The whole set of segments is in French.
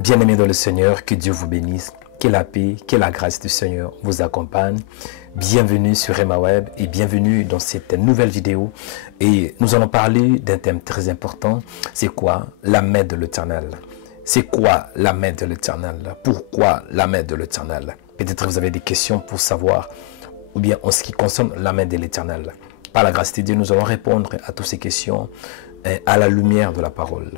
Bien-aimés dans le Seigneur, que Dieu vous bénisse, que la paix, que la grâce du Seigneur vous accompagne. Bienvenue sur Rhema Web et bienvenue dans cette nouvelle vidéo. Et nous allons parler d'un thème très important. C'est quoi la main de l'Éternel? C'est quoi la main de l'Éternel? Pourquoi la main de l'Éternel? Peut-être vous avez des questions pour savoir, ou bien en ce qui concerne la main de l'Éternel. Par la grâce de Dieu, nous allons répondre à toutes ces questions à la lumière de la parole.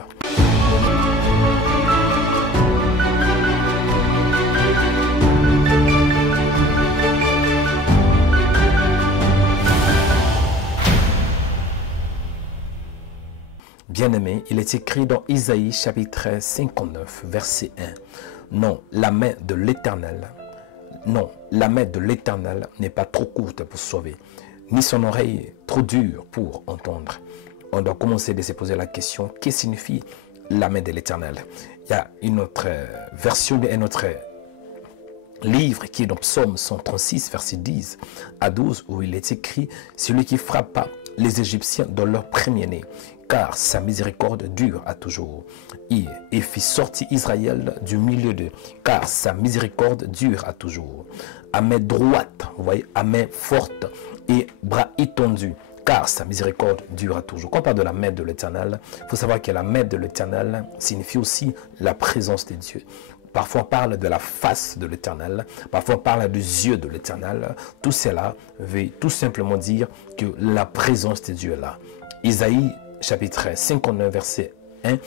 Bien-aimé, il est écrit dans Isaïe chapitre 59, verset 1. Non, la main de l'Éternel, non, la main de l'Éternel n'est pas trop courte pour sauver, ni son oreille trop dure pour entendre. On doit commencer de se poser la question, que signifie la main de l'Éternel? Il y a une autre version, un autre livre qui est dans Psaume 136, verset 10 à 12, où il est écrit, celui qui frappa les Égyptiens dans leur premier-né, car sa miséricorde dure à toujours. Et fit sortir Israël du milieu d'eux, car sa miséricorde dure à toujours. À main droite, vous voyez, à main forte et bras étendus, car sa miséricorde dure à toujours. Quand on parle de la main de l'Éternel, il faut savoir que la main de l'Éternel signifie aussi la présence de Dieu. Parfois on parle de la face de l'Éternel, parfois on parle des yeux de l'Éternel. Tout cela veut tout simplement dire que la présence de Dieu est là. Isaïe chapitre 59 verset 1.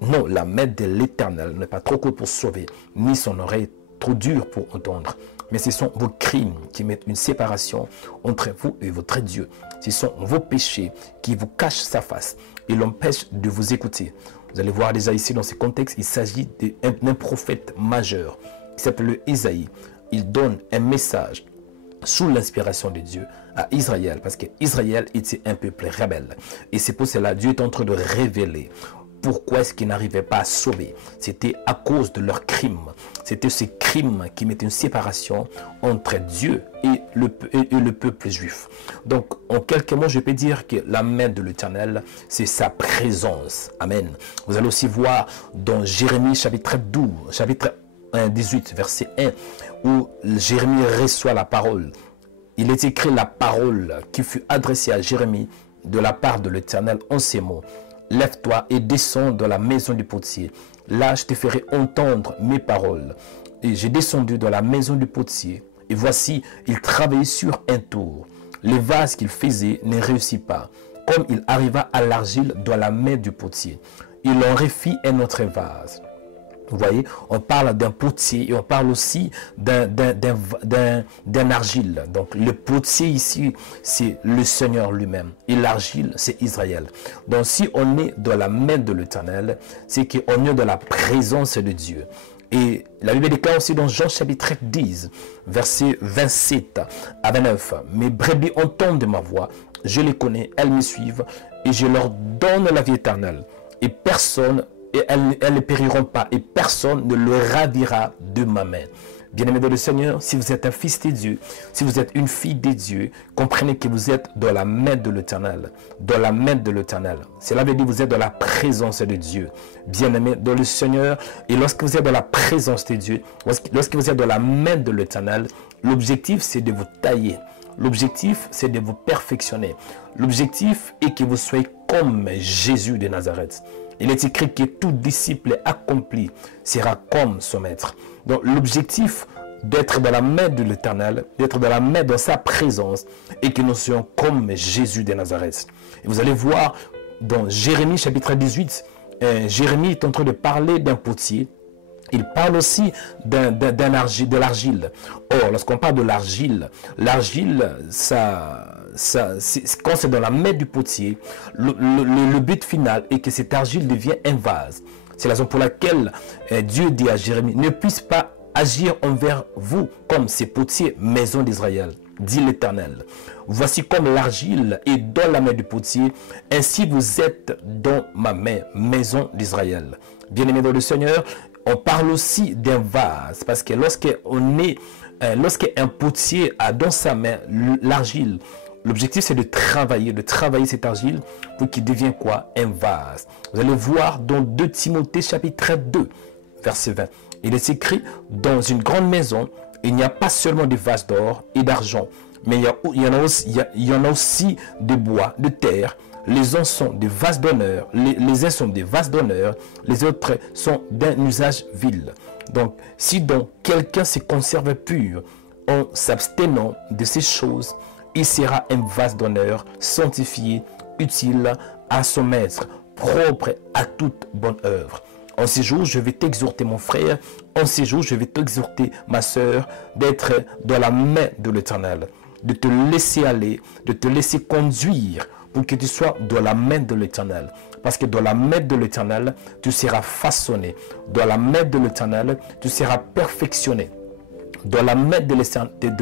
Non, la main de l'Éternel n'est pas trop courte pour sauver, ni son oreille trop dure pour entendre. Mais ce sont vos crimes qui mettent une séparation entre vous et votre Dieu. Ce sont vos péchés qui vous cachent sa face et l'empêchent de vous écouter. Vous allez voir déjà ici dans ce contexte, il s'agit d'un prophète majeur qui s'appelle Isaïe. Il donne un message sous l'inspiration de Dieu à Israël, parce qu'Israël était un peuple rebelle. Et c'est pour cela que Dieu est en train de révéler pourquoi est-ce qu'ils n'arrivaient pas à sauver. C'était à cause de leurs crimes. C'était ces crimes qui mettaient une séparation entre Dieu et le peuple juif. Donc, en quelques mots, je peux dire que la main de l'Éternel, c'est sa présence. Amen. Vous allez aussi voir dans Jérémie chapitre 12, chapitre 18, verset 1, où Jérémie reçoit la parole. Il est écrit la parole qui fut adressée à Jérémie de la part de l'Éternel en ces mots. Lève-toi et descends dans la maison du potier. Là, je te ferai entendre mes paroles. Et j'ai descendu dans la maison du potier. Et voici, il travaillait sur un tour. Les vases qu'il faisait ne réussit pas. Comme il arriva à l'argile dans la main du potier, il en refit un autre vase. Vous voyez, on parle d'un potier et on parle aussi d'un argile. Donc le potier ici, c'est le Seigneur lui-même. Et l'argile, c'est Israël. Donc si on est dans la main de l'Éternel, c'est qu'on est dans la présence de Dieu. Et la Bible déclare aussi dans Jean chapitre 10, versets 27 à 29. Mes brebis entendent ma voix, je les connais, elles me suivent et je leur donne la vie éternelle. Et personne et elles ne périront pas, et personne ne le ravira de ma main. Bien-aimé dans le Seigneur, si vous êtes un fils de Dieu, si vous êtes une fille de Dieu, comprenez que vous êtes dans la main de l'Éternel. Dans la main de l'Éternel. Cela veut dire que vous êtes dans la présence de Dieu. Bien-aimé dans le Seigneur, et lorsque vous êtes dans la présence de Dieu, lorsque vous êtes dans la main de l'Éternel, l'objectif c'est de vous tailler. L'objectif c'est de vous perfectionner. L'objectif est que vous soyez comme Jésus de Nazareth. Il est écrit que tout disciple accompli sera comme son maître. Donc l'objectif d'être dans la main de l'Éternel, d'être dans la main de sa présence, et que nous soyons comme Jésus de Nazareth. Et vous allez voir dans Jérémie chapitre 18, Jérémie est en train de parler d'un potier. Il parle aussi de l'argile. Or, lorsqu'on parle de l'argile, quand c'est dans la main du potier, le but final est que cette argile devienne un vase. C'est la raison pour laquelle Dieu dit à Jérémie, ne puisse pas agir envers vous comme ces potiers, maison d'Israël, dit l'Éternel. Voici comme l'argile est dans la main du potier, ainsi vous êtes dans ma main, maison d'Israël. Bien-aimés dans le Seigneur, on parle aussi d'un vase, parce que lorsqu'un potier a dans sa main l'argile, l'objectif c'est de travailler cette argile pour qu'il devienne quoi? Un vase. Vous allez voir dans 2 Timothée chapitre 2, verset 20. Il est écrit, dans une grande maison, il n'y a pas seulement des vases d'or et d'argent, mais il y en a aussi de bois, de terre. Les uns sont des vases d'honneur, les uns sont des vases d'honneur, les autres sont d'un usage vil. Donc, si donc quelqu'un se conserve pur en s'abstenant de ces choses, il sera un vase d'honneur, sanctifié, utile à son maître, propre à toute bonne œuvre. En ces jours, je vais t'exhorter, mon frère. En ces jours, je vais t'exhorter, ma sœur, d'être dans la main de l'Éternel, de te laisser aller, de te laisser conduire pour que tu sois dans la main de l'Éternel. Parce que dans la main de l'Éternel, tu seras façonné. Dans la main de l'Éternel, tu seras perfectionné. Dans la main de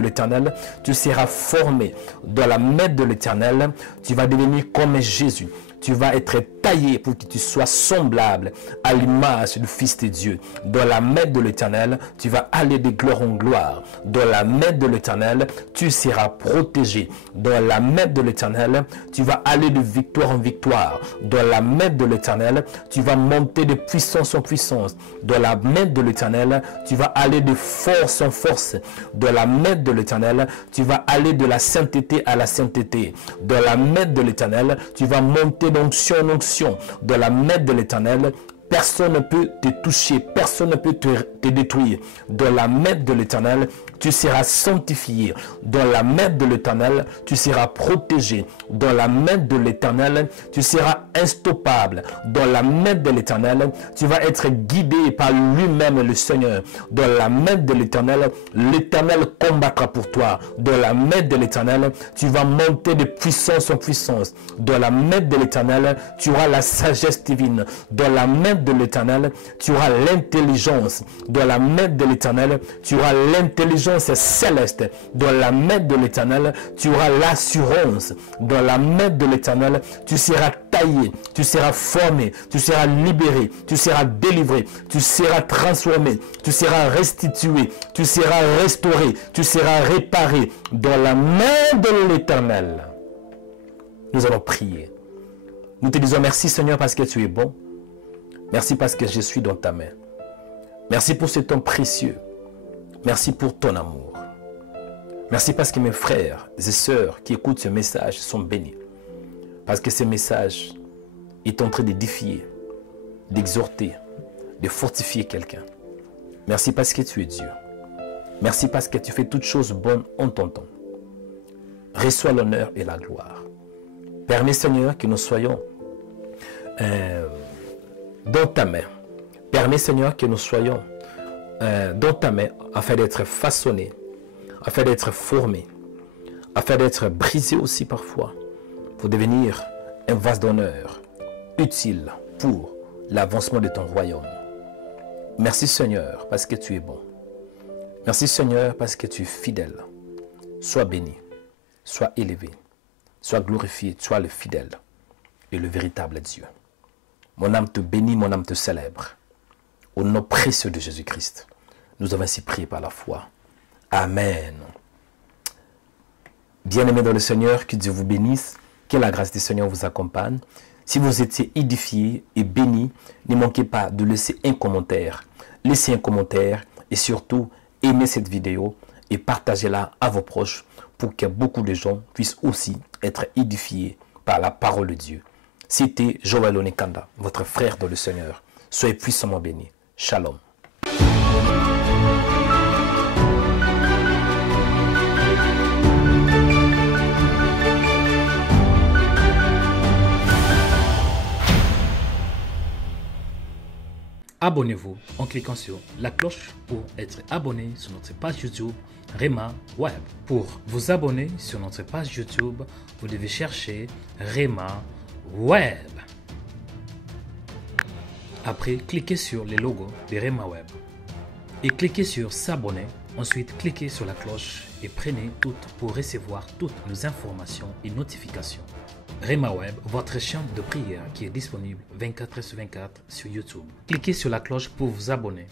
l'Éternel, tu seras formé. Dans la main de l'Éternel, tu vas devenir comme Jésus. Tu vas être taillé pour que tu sois semblable à l'image du Fils de Dieu. Dans la main de l'Éternel, tu vas aller de gloire en gloire. Dans la main de l'Éternel, tu seras protégé. Dans la main de l'Éternel, tu vas aller de victoire en victoire. Dans la main de l'Éternel, tu vas monter de puissance en puissance. Dans la main de l'Éternel, tu vas aller de force en force. Dans la main de l'Éternel, tu vas aller de la sainteté à la sainteté. Dans la main de l'Éternel, tu vas monter d'onction en onction. Dans la main de l'Éternel, personne ne peut te toucher, personne ne peut te détruire. Dans la main de l'Éternel, tu seras sanctifié. Dans la main de l'Éternel, tu seras protégé. Dans la main de l'Éternel, tu seras instoppable. Dans la main de l'Éternel, tu vas être guidé par lui-même le Seigneur. Dans la main de l'Éternel combattra pour toi. Dans la main de l'Éternel, tu vas monter de puissance en puissance. Dans la main de l'Éternel, tu auras la sagesse divine. Dans la main de l'Éternel, tu auras l'intelligence. Dans la main de l'Éternel, tu auras l'intelligence céleste. Dans la main de l'Éternel, tu auras l'assurance. Dans la main de l'Éternel, tu seras taillé, tu seras formé, tu seras libéré, tu seras délivré, tu seras transformé, tu seras restitué, tu seras restauré, tu seras réparé. Dans la main de l'Éternel, nous allons prier. Nous te disons merci Seigneur parce que tu es bon. Merci parce que je suis dans ta main. Merci pour ce temps précieux. Merci pour ton amour. Merci parce que mes frères et sœurs qui écoutent ce message sont bénis. Parce que ce message est en train d'édifier, d'exhorter, de fortifier quelqu'un. Merci parce que tu es Dieu. Merci parce que tu fais toutes choses bonnes en ton temps. Reçois l'honneur et la gloire. Permets Seigneur que nous soyons dans ta main. Permets Seigneur que nous soyons dans ta main afin d'être façonnés, afin d'être formés, afin d'être brisés aussi parfois, pour devenir un vase d'honneur utile pour l'avancement de ton royaume. Merci Seigneur parce que tu es bon. Merci Seigneur parce que tu es fidèle. Sois béni, sois élevé, sois glorifié, sois le fidèle et le véritable Dieu. Mon âme te bénit, mon âme te célèbre. Au nom précieux de Jésus-Christ, nous avons ainsi prié par la foi. Amen. Bien-aimés dans le Seigneur, que Dieu vous bénisse, que la grâce du Seigneur vous accompagne. Si vous étiez édifiés et bénis, ne manquez pas de laisser un commentaire. Laissez un commentaire et surtout, aimez cette vidéo et partagez-la à vos proches pour que beaucoup de gens puissent aussi être édifiés par la parole de Dieu. C'était Joël Onekanda, votre frère dans le Seigneur. Soyez puissamment bénis. Shalom. Abonnez-vous en cliquant sur la cloche pour être abonné sur notre page YouTube Rema Web. Pour vous abonner sur notre page YouTube, vous devez chercher Rema Web. Après, cliquez sur le logo de Rema Web et cliquez sur s'abonner. Ensuite, cliquez sur la cloche et prenez toutes pour recevoir toutes nos informations et notifications. Rema Web, votre chaîne de prière qui est disponible 24h sur 24 sur YouTube. Cliquez sur la cloche pour vous abonner.